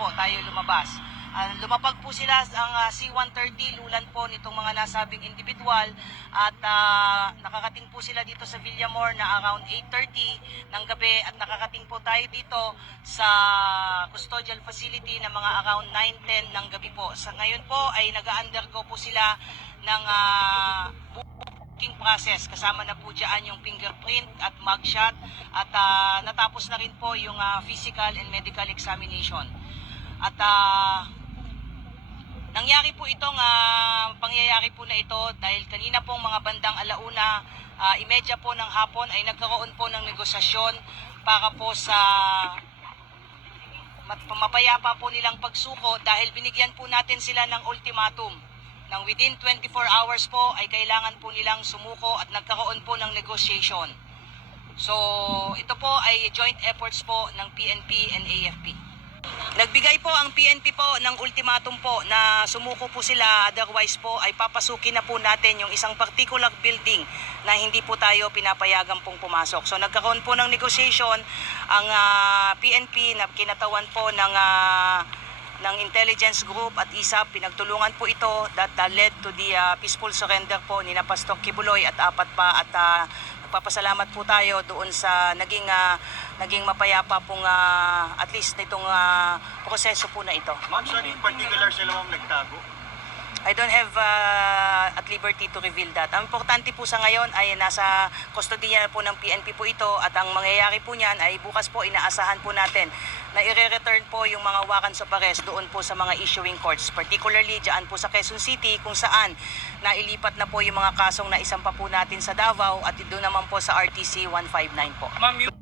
po tayo lumabas. Lumapag po sila ang C-130, lulan po nitong mga nasabing individual at nakakating po sila dito sa Villamor na around 8:30 ng gabi at nakakating po tayo dito sa custodial facility na mga around 9:10 ng gabi po. Sa ngayon po ay nag-undergo po sila ng booking process. Kasama na po dyan yung fingerprint at mugshot at natapos na rin po yung physical and medical examination. At nangyari po itong pangyayari po na ito dahil kanina pong mga bandang 1:30 po ng hapon ay nagkaroon po ng negosasyon para po sa mapayapa po nilang pagsuko dahil binigyan po natin sila ng ultimatum nang within 24 hours po ay kailangan po nilang sumuko at nagkaroon po ng negotiation. So ito po ay joint efforts po ng PNP and AFP. Nagbigay po ang PNP po ng ultimatum po na sumuko po sila, otherwise po ay papasukin na po natin yung isang particular building na hindi po tayo pinapayagan pong pumasok. So nagkaroon po ng negotiation ang PNP na kinatawan po ng intelligence group at ISAP. Pinagtulungan po ito that led to the peaceful surrender po ni Pastor Kibuloy at apat pa at nagpapasalamat po tayo doon sa naging mapayapa pong at least nitong proseso po na ito. Ma'am, saan in particular sila ma'am nagtago? I don't have at liberty to reveal that. Ang importante po sa ngayon ay nasa kustodiya po ng PNP po ito at ang mangyayari po niyan ay bukas po inaasahan po natin na i-return po yung mga warrants of arrest doon po sa mga issuing courts, particularly dyan po sa Quezon City kung saan nailipat na po yung mga kasong na isampa po natin sa Davao at doon naman po sa RTC 159 po. Ma'am,